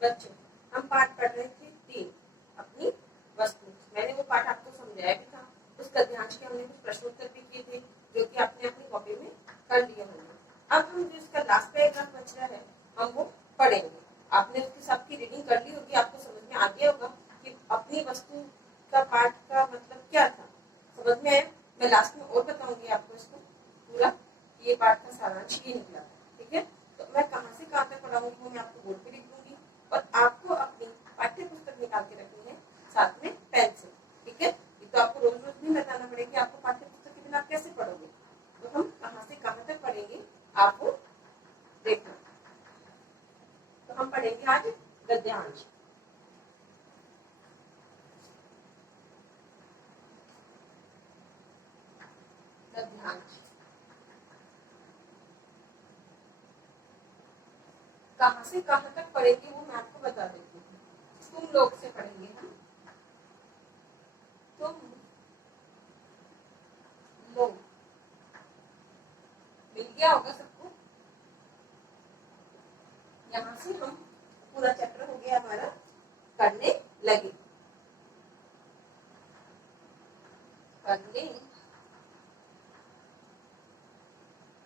बच्चों, हम पाठ पढ़ रहे थे 3 अपनी वस्तु। मैंने वो पाठ आपको समझाया भी था। उस गद्यांश के हमने कुछ प्रश्नोत्तर भी किए थे जो कि आपने अपनी कॉपी में कर लिए होंगे। अब हम जो इसका लास्ट पैराग्राफ बच रहा है हम वो पढ़ेंगे। आपने उसकी सबकी रीडिंग कर ली होगी, आपको समझ में आ गया होगा कि अपनी वस्तु का पाठ का मतलब क्या था। समझ में आया? मैं लास्ट में और बताऊंगी आपको इसको पूरा, ये पाठ का सारांश ये निकला। ठीक है, तो मैं कहाँ से कहाँ तक पढ़ाऊंगी वो मैं आपको बोर्ड पे लिख दूंगी और आपको अपनी पाठ्य पुस्तक निकाल के रखनी है साथ में पेन से। ठीक है, ये तो आपको रोज रोज नहीं बताना पड़ेगा, आपको पाठ्य पुस्तक के बिना आप कैसे पढ़ोगे। तो हम कहाँ से कहाँ तक पढ़ेंगे आपको देखना। तो हम पढ़ेंगे आज गद्यांश। गद्यांश कहाँ से कहाँ तक पढ़ेंगे वो मैं आपको बता देती हूँ। तुम लोग से पढ़ेंगे हम। तुम लोग मिल गया होगा सबको। यहाँ से हम पूरा चैप्टर हो गया हमारा, करने लगे। करने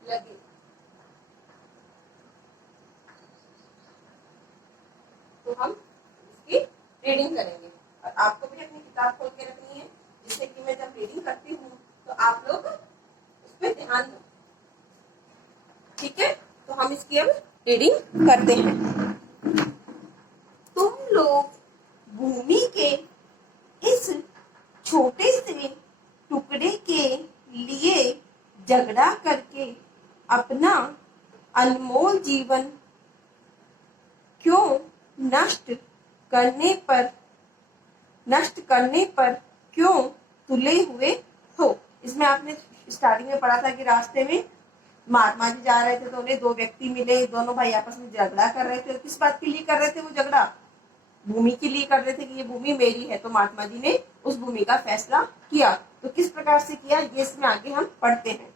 लगे। तो हम इसकी रीडिंग करेंगे और आपको भी अपनी किताब खोल के रखनी है जिससे कि मैं जब रीडिंग करती हूँ तो आप लोग उस पर ध्यान दो। ठीक है, तो हम इसकी अब रीडिंग करते हैं। तुम लोग भूमि के इस छोटे से टुकड़े के लिए झगड़ा करके अपना अनमोल जीवन क्यों नष्ट करने पर क्यों तुले हुए हो। इसमें आपने स्टार्टिंग में पढ़ा था कि रास्ते में महात्मा जी जा रहे थे तो उन्हें 2 व्यक्ति मिले, दोनों भाई आपस में झगड़ा कर रहे थे। किस बात के लिए कर रहे थे वो झगड़ा? भूमि के लिए कर रहे थे कि ये भूमि मेरी है। तो महात्मा जी ने उस भूमि का फैसला किया। तो किस प्रकार से किया ये इसमें आगे हम पढ़ते हैं।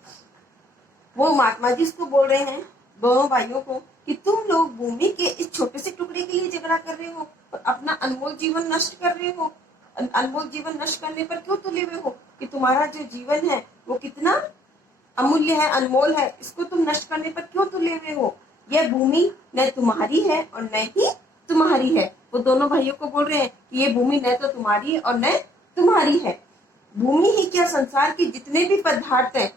वो महात्मा जी इसको बोल रहे हैं दोनों भाइयों को कि तुम लोग भूमि के इस छोटे से टुकड़े के लिए झगड़ा कर रहे हो और अपना अनमोल जीवन नष्ट कर रहे हो। अनमोल जीवन नष्ट करने पर क्यों तुले हुए हो कि तुम्हारा जो जीवन है वो कितना अमूल्य है, अनमोल है, इसको तुम नष्ट करने पर क्यों तुले हुए हो। यह भूमि न तुम्हारी है और न ही तुम्हारी है। वो दोनों भाइयों को बोल रहे हैं कि ये भूमि न तो तुम्हारी है और न तुम्हारी है। भूमि ही क्या, संसार के जितने भी पदार्थ हैं,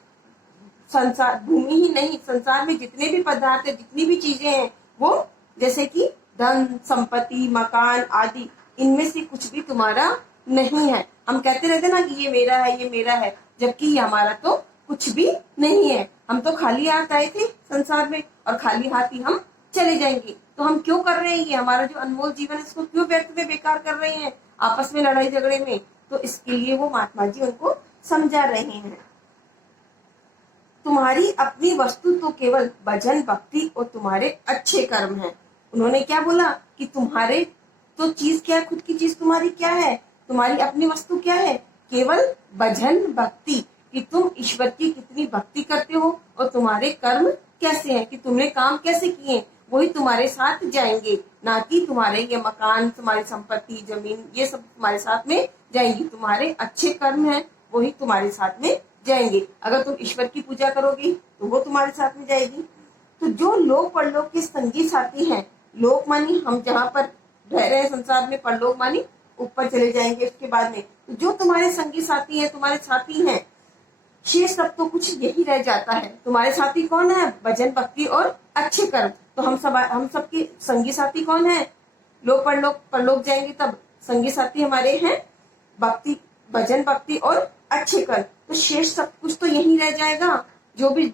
संसार भूमि ही नहीं, संसार में जितने भी पदार्थ है, जितनी भी चीजें हैं, वो जैसे कि धन संपत्ति मकान आदि, इनमें से कुछ भी तुम्हारा नहीं है। हम कहते रहते ना कि ये मेरा है, ये मेरा है, जबकि ये हमारा तो कुछ भी नहीं है। हम तो खाली हाथ आए थे संसार में और खाली हाथ ही हम चले जाएंगे। तो हम क्यों कर रहे हैं ये हमारा जो अनमोल जीवन है इसको क्यों व्यर्थ में बेकार कर रहे हैं आपस में लड़ाई झगड़े में। तो इसके लिए वो महात्मा जी उनको समझा रहे हैं। तुम्हारी अपनी वस्तु तो केवल भजन भक्ति और तुम्हारे अच्छे कर्म हैं। उन्होंने क्या बोला कि तुम्हारे तो चीज क्या है, खुद की चीज तुम्हारी क्या है, तुम्हारी अपनी वस्तु क्या है, केवल भजन भक्ति, कि तुम ईश्वर की कितनी भक्ति करते हो और तुम्हारे कर्म कैसे हैं, कि तुमने काम कैसे किए, वही तुम्हारे साथ जाएंगे। ना कि तुम्हारे ये मकान, तुम्हारी संपत्ति, जमीन, ये सब तुम्हारे साथ में जाएंगी। तुम्हारे अच्छे कर्म हैं वही तुम्हारे साथ में जाएंगे। अगर तुम ईश्वर की पूजा करोगी तो वो तुम्हारे साथ में जाएगी। तो जो लोक परलोक के संगी साथी हैं, लोक मानी हम जहाँ पर रह रहे हैं संसार में, परलोक मानी ऊपर चले जाएंगे उसके बाद में। तो जो तुम्हारे संगी साथी हैं, तुम्हारे साथी हैं, शेष सब तो कुछ यही रह जाता है। तुम्हारे साथी कौन है? भजन भक्ति और अच्छे कर्म। तो हम सबके संगी साथी कौन है? लोक परलोक जाएंगे तब संगी साथी हमारे हैं भक्ति, भजन भक्ति और अच्छे कर्म। तो शेष सब कुछ तो यही रह जाएगा। जो भी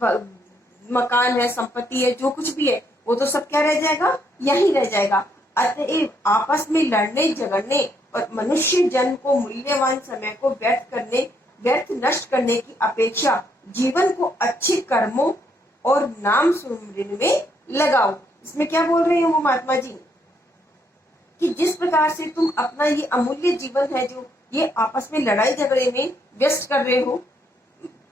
मकान है, संपत्ति है, जो कुछ भी है, वो तो सब क्या रह जाएगा? यही रह जाएगा। अतएव आपस में लड़ने झगड़ने और मनुष्य जन्म को मूल्यवान समय को व्यर्थ नष्ट करने की अपेक्षा जीवन को अच्छे कर्मों और नाम सुमिरन में लगाओ। इसमें क्या बोल रहे हैं वो महात्मा जी कि जिस प्रकार से तुम अपना ये अमूल्य जीवन है जो ये आपस में लड़ाई झगड़े में व्यस्त कर रहे हो,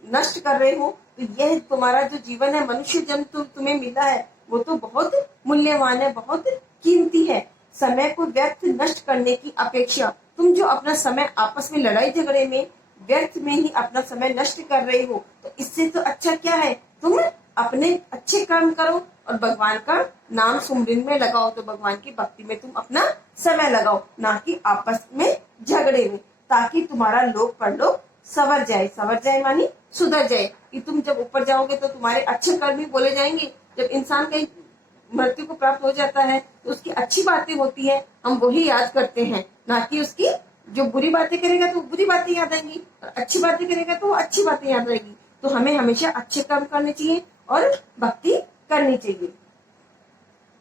नष्ट कर रहे हो, तो यह तुम्हारा जो जीवन है, मनुष्य जन्म तुम्हें मिला है, वो तो बहुत मूल्यवान है, बहुत कीमती है। समय को व्यर्थ नष्ट करने की अपेक्षा तुम जो अपना समय आपस में लड़ाई झगड़े में व्यर्थ में ही अपना समय नष्ट कर रहे हो, तो इससे तो अच्छा क्या है, तुम अपने अच्छे कर्म करो और भगवान का नाम सुमरन में लगाओ। तो भगवान की भक्ति में तुम अपना समय लगाओ, ना कि आपस में झगड़े में, ताकि तुम्हारा लोक परलोक सवर जाए। सवर जाए मानी सुधर जाए, कि तुम जब ऊपर जाओगे तो तुम्हारे अच्छे कर्म ही बोले जाएंगे। जब इंसान कहीं मृत्यु को प्राप्त हो जाता है तो उसकी अच्छी बातें होती है, हम वही याद करते हैं, ना कि उसकी जो बुरी बातें करेगा तो बुरी बातें याद आएंगी, और अच्छी बातें करेगा तो वो अच्छी बातें याद आएगी। तो हमें हमेशा अच्छे कर्म करने चाहिए और भक्ति करनी चाहिए।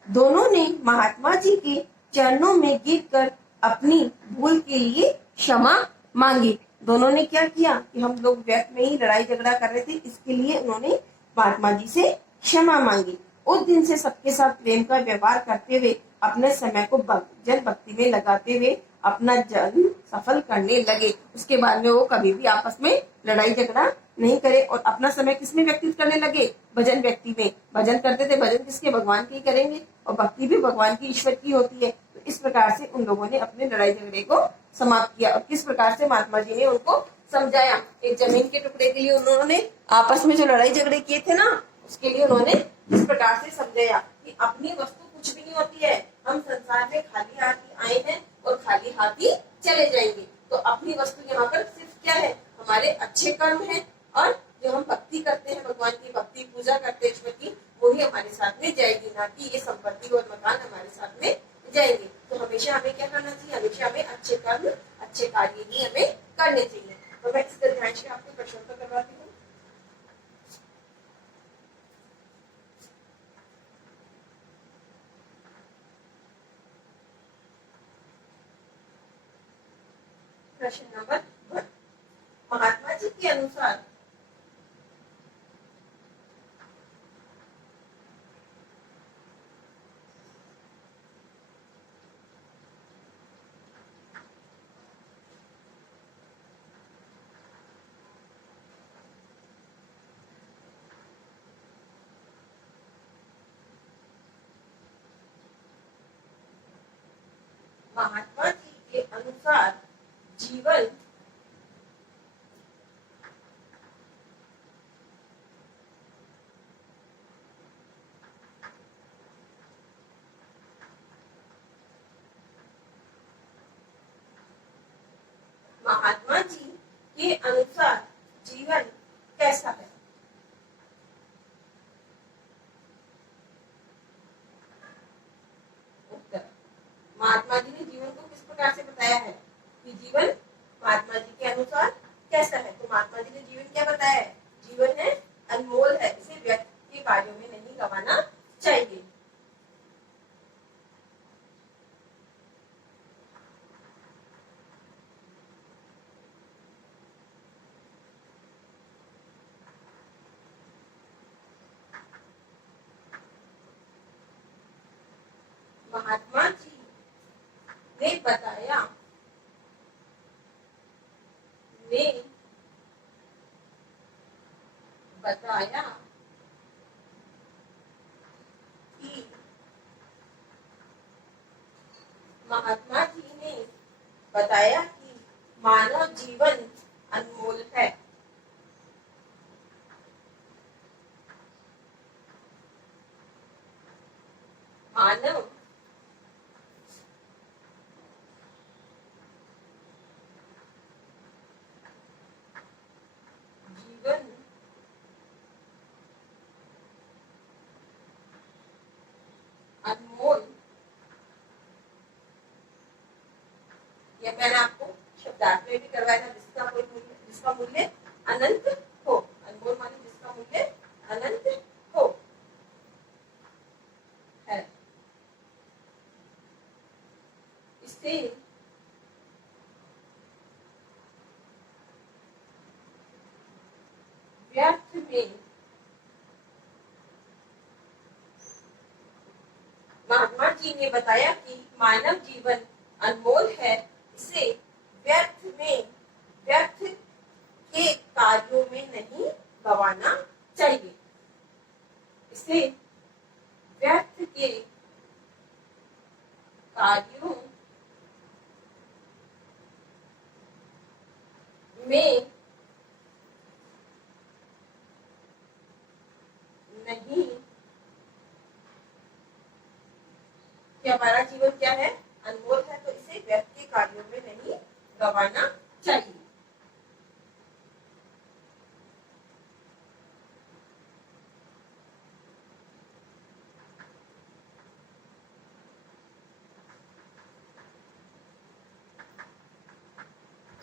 दोनों ने महात्मा जी के चरणों में गिरकर अपनी भूल के लिए क्षमा मांगी। दोनों ने क्या किया कि हम लोग व्यर्थ में ही लड़ाई झगड़ा कर रहे थे, इसके लिए उन्होंने महात्मा जी से क्षमा मांगी। उस दिन से सबके साथ प्रेम का व्यवहार करते हुए अपने समय को जन भक्ति में लगाते हुए अपना जन्म सफल करने लगे। उसके बाद में वो कभी भी आपस में लड़ाई झगड़ा नहीं करे और अपना समय किसमें व्यतीत करने लगे, भजन व्यक्ति में। भजन करते थे, भजन किसके, भगवान के ही करेंगे, और भक्ति भी भगवान की ईश्वर की होती है। तो इस प्रकार से उन लोगों ने अपने लड़ाई झगड़े को समाप्त किया। और किस प्रकार से महात्मा जी ने उनको समझाया, एक जमीन के टुकड़े के लिए उन्होंने आपस में जो लड़ाई झगड़े किए थे ना, उसके लिए उन्होंने इस प्रकार से समझाया कि अपनी वस्तु कुछ भी नहीं होती है, हम संसार में खाली हाथ ही आए हैं और खाली हाथ ही चले जाएंगे। तो अपनी वस्तु यहाँ पर सिर्फ क्या है, हमारे अच्छे कर्म है, और जो हम भक्ति करते हैं, भगवान की भक्ति पूजा करते हैं ईश्वर की, वही हमारे साथ में जाएगी, ना कि ये संपत्ति और मकान हमारे साथ में जाएंगे। तो हमेशा हमें क्या करना चाहिए, हमेशा हमें अच्छे कर्म अच्छे कार्य ही हमें करने चाहिए। तो मैं इस ध्यान से आपको प्रश्न करवाती हूँ। प्रश्न नंबर 1, महात्मा जी के अनुसार महात्मा जी के अनुसार जीवन महात्मा जी के अनुसार जीवन कैसा है? उत्तर, महात्मा जी ने जीवन को किस प्रकार से बताया है कि जीवन महात्मा जी के अनुसार कैसा है? तो महात्मा जी ने जीवन क्या बताया है, जीवन है अनमोल है, इसे व्यर्थ के कार्यों में नहीं गंवाना चाहिए। महात्मा जी ने बताया कि महात्मा जी ने बताया कि मानव जीवन अनमोल है। मानव जीवन अनमोल, यह मैंने आपको शब्दार्थ में भी करवाया था, जिसका मूल्य अनंत हो। अनमोल माने जिसका मूल्य अनंत हो है। इससे व्यर्थ में महात्मा जी ने बताया कि मानव जीवन अनमोल है, इसे व्यर्थ के कार्यों में नहीं गंवाना चाहिए। इसे व्यर्थ के कार्यों में नहीं कि हमारा जीवन क्या है, अनमोल है, तो इसे व्यर्थ के कार्यों में नहीं गंवाना चाहिए।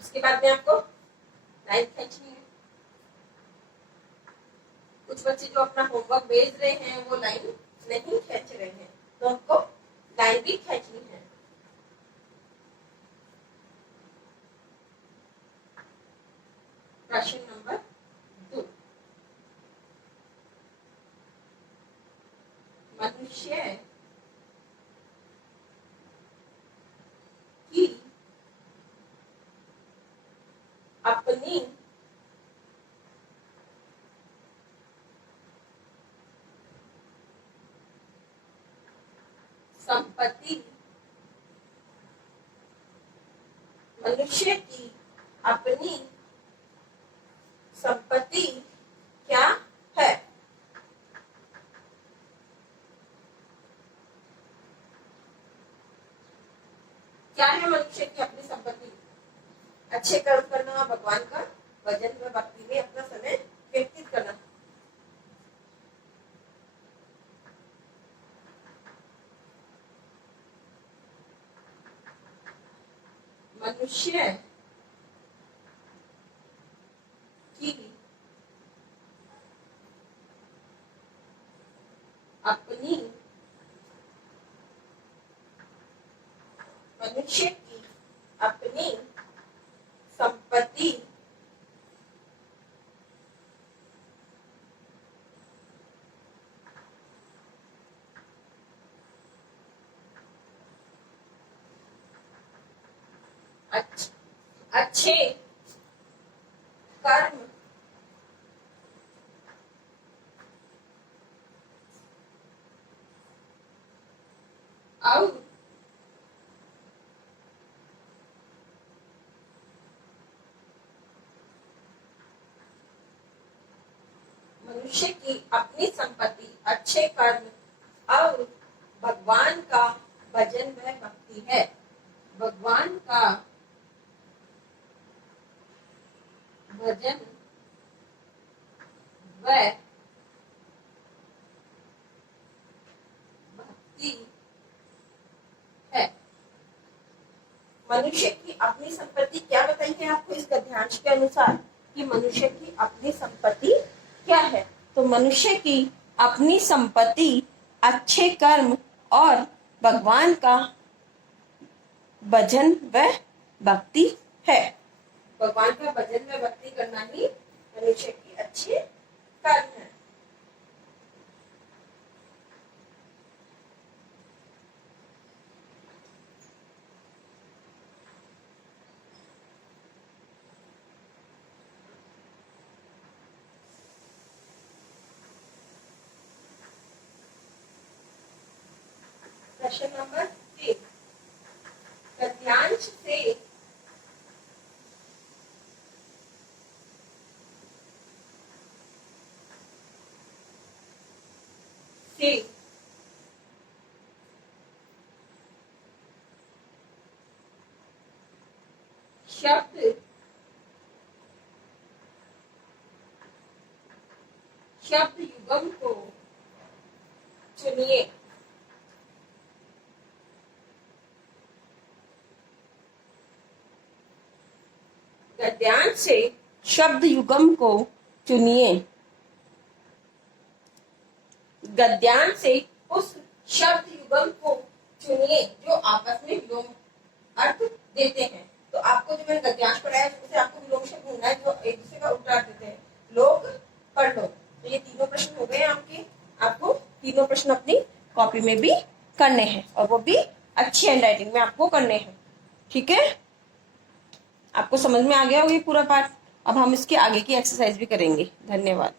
उसके बाद में आपको लाइन खींचनी है। कुछ बच्चे जो अपना होमवर्क भेज रहे हैं वो लाइन नहीं खींच रहे हैं, तो हमको लाइन भी खींचनी है। प्रश्न नंबर 2, मनुष्य की अपनी संपत्ति, मनुष्य की अपनी संपत्ति क्या है? क्या है मनुष्य की अपनी संपत्ति? अच्छे कर्म करना, भगवान का भजन व भक्ति में अपना समय व्यतीत करना। मनुष्य की अपनी मनुष्य की अपनी संपत्ति अच्छे कर्म और मनुष्य की अपनी संपत्ति, अच्छे कर्म और भगवान का भजन व भक्ति है। भगवान का भजन व भक्ति है। मनुष्य की अपनी संपत्ति क्या बताई है आपको इस गद्यांश के अनुसार कि मनुष्य की अपनी संपत्ति क्या है? तो मनुष्य की अपनी संपत्ति अच्छे कर्म और भगवान का भजन व भक्ति है। भगवान का भजन व भक्ति करना ही मनुष्य की अच्छे कर्म है। प्रश्न नंबर 3, गद्यांश से शब्द युगम को चुनिए। गद्यांश से शब्द युगम को चुनिए। गद्यांश से उस शब्द युगम को चुनिए जो आपस में विलोम अर्थ देते हैं। तो आपको जो मैंने गद्यांश पढ़ाया उससे आपको विलोम शब्द ढूंढना है जो एक दूसरे का उल्टा अर्थ देते हैं। लोग पढ़ लो। तो ये तीनों प्रश्न हो गए आपके। आपको तीनों प्रश्न अपनी कॉपी में भी करने हैं और वो भी अच्छी हैंडराइटिंग में आपको करने हैं। ठीक है, आपको समझ में आ गया होगा ये पूरा पाठ। अब हम इसके आगे की एक्सरसाइज भी करेंगे। धन्यवाद।